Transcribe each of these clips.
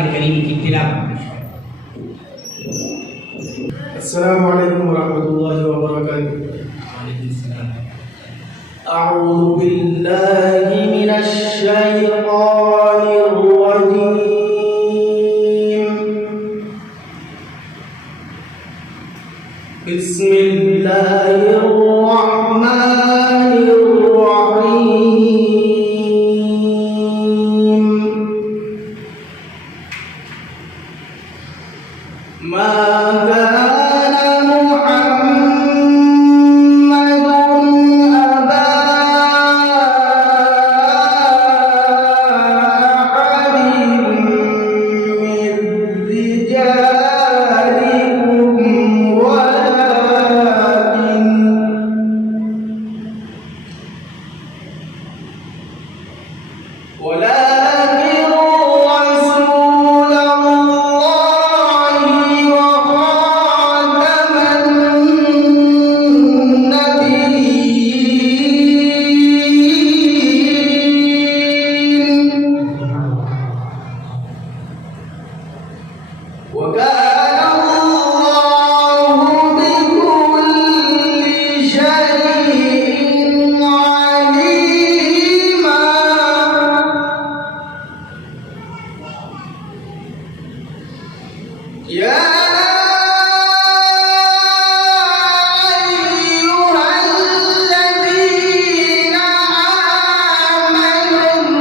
الكريم की तिलावत। السلام عليكم ورحمة الله وبركاته. أعوذ بالله من الشيطان الرجيم. بسم الله الرحمن الرحيم. ما كان محمد أبا أحد من رجالكم ولكن رسول الله وخاتم النبيين. وكان الله بكل شيء عليما. يا أيها الذين آمنوا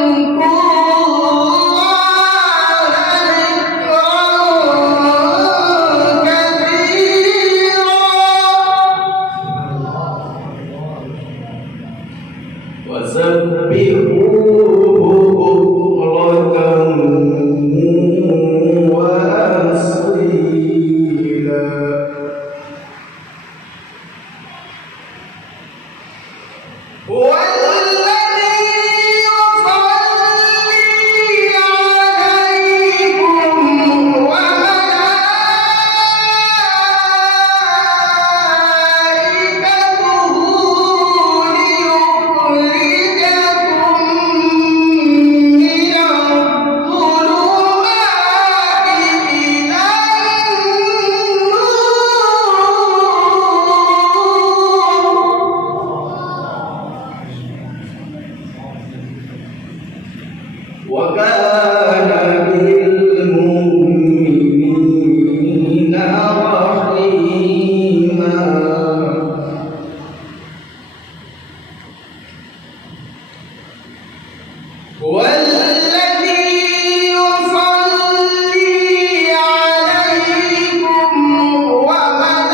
اذكروا الله ذكرا كثيرا وسبحوه بكرة وأصيلا. هو الذي يصلي عليكم وملائكته ليخرجكم من الظلمات إلى النور. وكان بالمؤمنين رحيما. هو الذي يصلي عليكم وملائكته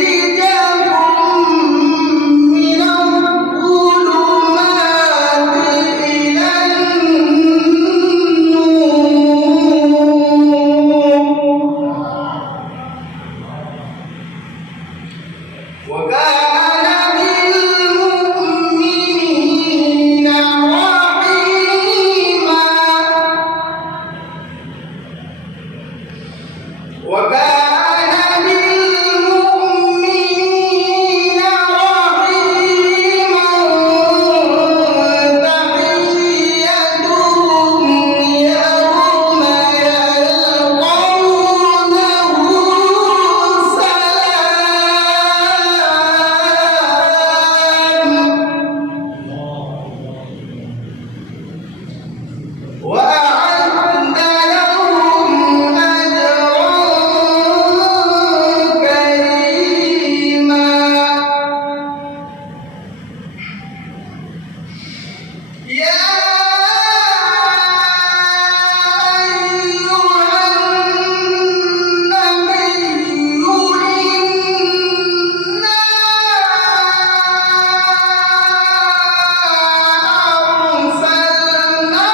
ليخرجكم من الظلمات إلى النور. وكان بالمؤمنين رحيما. وكان بالمؤمنين رحيما. تحيتهم يوم يلقونه سلام. وأعد لهم أجرا كريما. يا أيها النبي إنا أرسلناك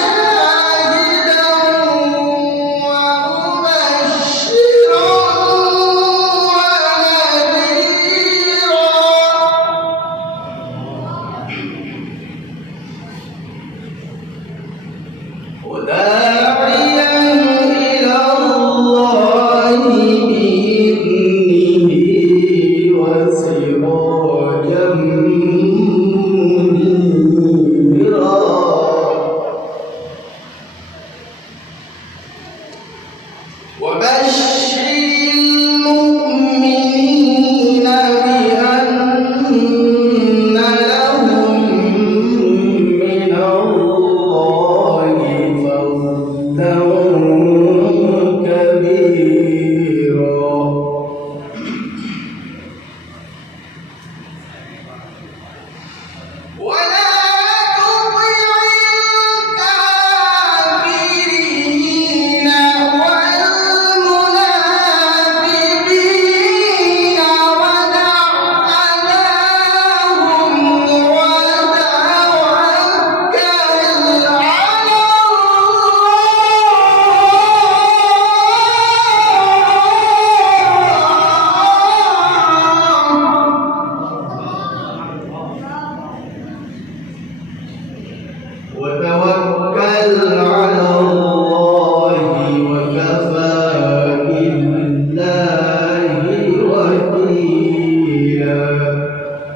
شاهدا ومبشرا ونذيرا وداعيا إلى الله بإذنه وسراجا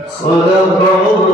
صدق الله